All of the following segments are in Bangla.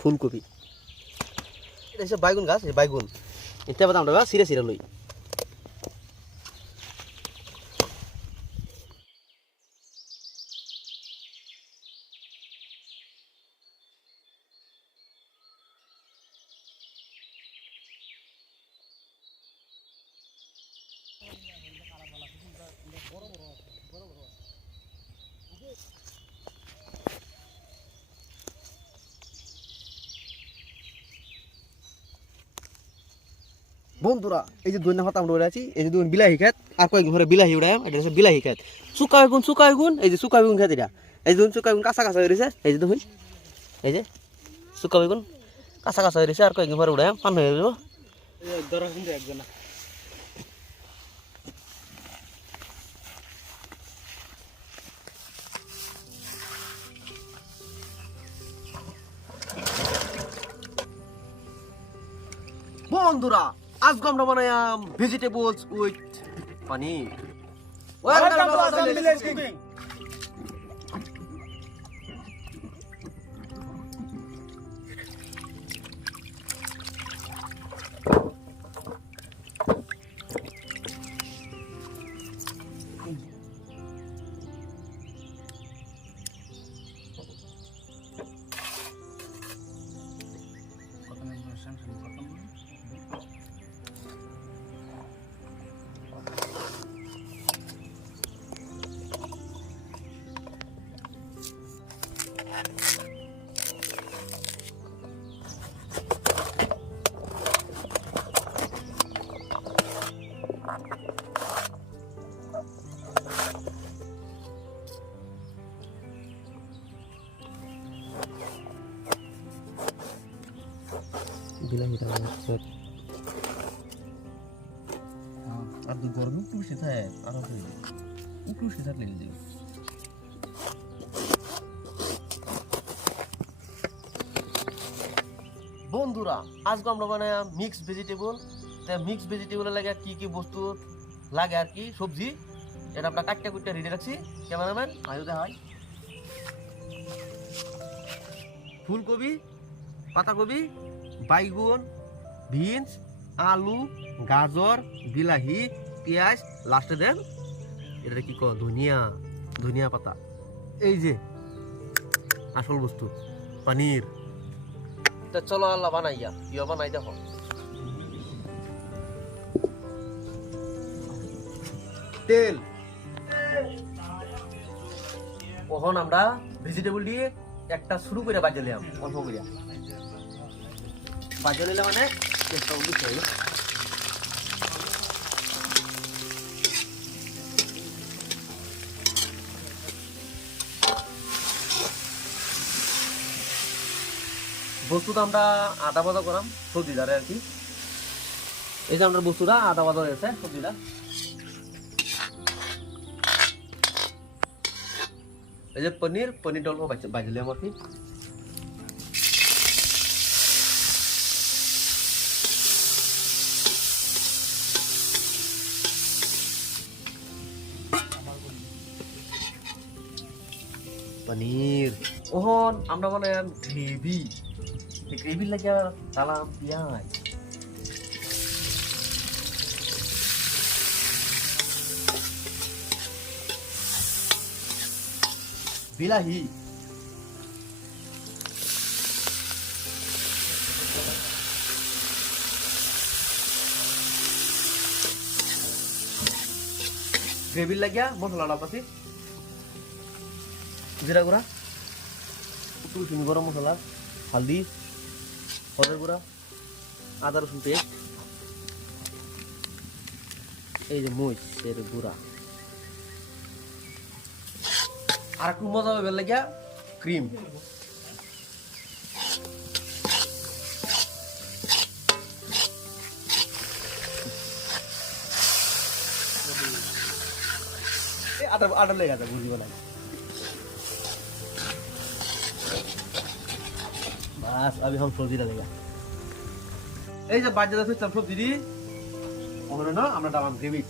ফুলকপি এটা হচ্ছে বাইগুন গাছ, এই বাইগুন এটা আমরা সিরে সিরে লই। বন্ধুরা এই যে ধনিয়া পাতা আমরা উড়াইছি, এই যে দুন বিলাহি খেত আর কয়েকদিন পরে বিলাহি উড়াইম, এটা হচ্ছে বিলাহি খেত। শুকা বেগুন এই যে শুকা বেগুন খেত, এটা এই যে শুকা বেগুন কাঁচা কাঁচা হয়ে রয়েছে, এই যে দেখুন এই যে শুকা বেগুন কাঁচা কাঁচা হয়ে রয়েছে, আর কয়েকদিন পরে উড়াইম পান হয়ে যাবো। বন্ধুরা আজকে আমরা বানাইলাম vegetables with paneer. Welcome to Assam village cooking. বিলাহিটা আর তো গরম একটু বেশি থাকে, আরো একটু বেশি থাকলে যাবে। বন্ধুরা আজকে আমরা বানাইলাম মিক্স ভেজিটেবল। মিক্স ভেজিটেবলের লাগে কি কি বস্তু লাগে আর কি সবজি, এটা আমরা কাটটা কুটটা রেডি রাখছি। ক্যামেরাম্যান আয়োদে হয় ফুলকপি, পাতাকপি, বাইগুন, বিনস, আলু, গাজর, বিলাহি, পেঁয়াজ, লাস্টে দেন এটা কি কয় ধনিয়া পাতা। এই যে আসল বস্তু পনির। তা চলো আল্লাহ বানাইয়া ইয়া বানাই দেখো। তেল ওখন আমরা ভেজিটেবল দিয়ে একটা শুরু করে বাজে নিলাম, অল্প করে বাজে নিলে মানে টেস্টটা উল্লি হয়ে গেল। বস্তুটা আমরা আদা বাদা করাম সবজিদারে আর কি। এই যে আমরা বস্তুটা আদা বাদা হয়েছে সবজিটা। এই যে পনিরটা অল্প বাজলে আমার কি পনির। ওহন আমরা মানে গ্রেভি লাগে সালাম পেঁয়াজ, বিলাহি, গ্রেভির লাগিয়া মশলাটা পাচ্ছি জিরা গুঁড়া, একটু গরম মশলা, হলদি, হলদের গুঁড়া, আদা রসুন পেস্ট, এই যে মরিচের গুঁড়া, আর একটু মজা হবে লাগিয়া ক্রিম। আটা লেগে আছে বুঝি বলাই বাস আমি এখন সবজি ডালেগা এই যে বাজারে আছে সবজি দি ওখানে না আমরা ডালাম গ্রেভি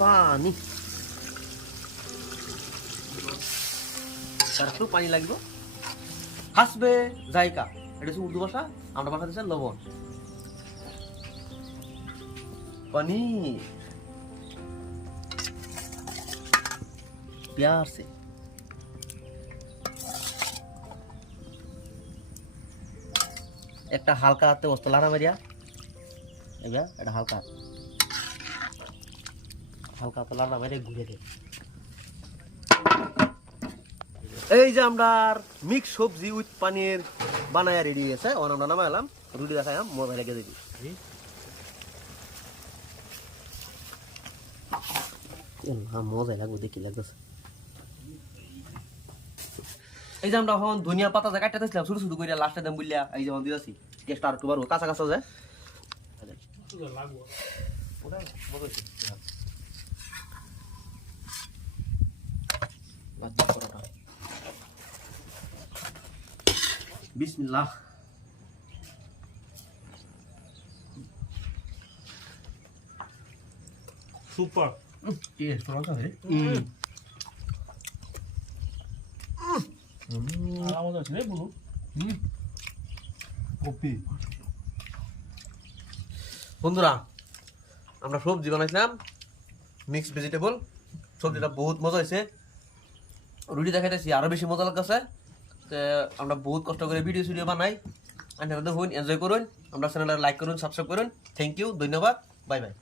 পানি আর একটু পানি লাগবে হাসবে জায়গা এটা হচ্ছে উর্দু ভাষা আমরা ভাষা দিচ্ছি লবণ পানি प्यार से একটা হালকা হাতে অস্ত লাড়া মারিয়া এবার এটা হালকা হালকা হাতে লাড়া মারিয়া ঘুরে দে এই যে আমরা মিক্স সবজি উইথ পানির বানায়া রেডি আছে ওন আমরা নামাইলাম রুটি দেখাইলাম মোবাইলে রেখে দিই মজাই লাগবে দেখি লাগতেছে এই যে আমরা এখন ধনিয়া পাতা যা কাটতে দিছিলাম ছোট ছোট করে লাস্টে দাম বললা এই যে দিয়েছি টেস্ট আর একটু বাড়বো কাঁচা কাঁচা যায় বিসমিল্লাহ Super. টেস্ট কেমন আছে আলাদা আছে রে বলু কপি বন্ধুরা আমরা সবজি বানাইছিলাম মিক্স ভেজিটেবল সবজিটা বহুত মজা হয়েছে রুটি দেখাইতেছি আরো বেশি মজা লাগতেছে আমরা বহুত কষ্ট করে ভিডিও বানাই আপনারা দেখুন এনজয় করুন আমরা চ্যানেলটা লাইক করুন সাবস্ক্রাইব করুন থ্যাংক ইউ ধন্যবাদ বাই বাই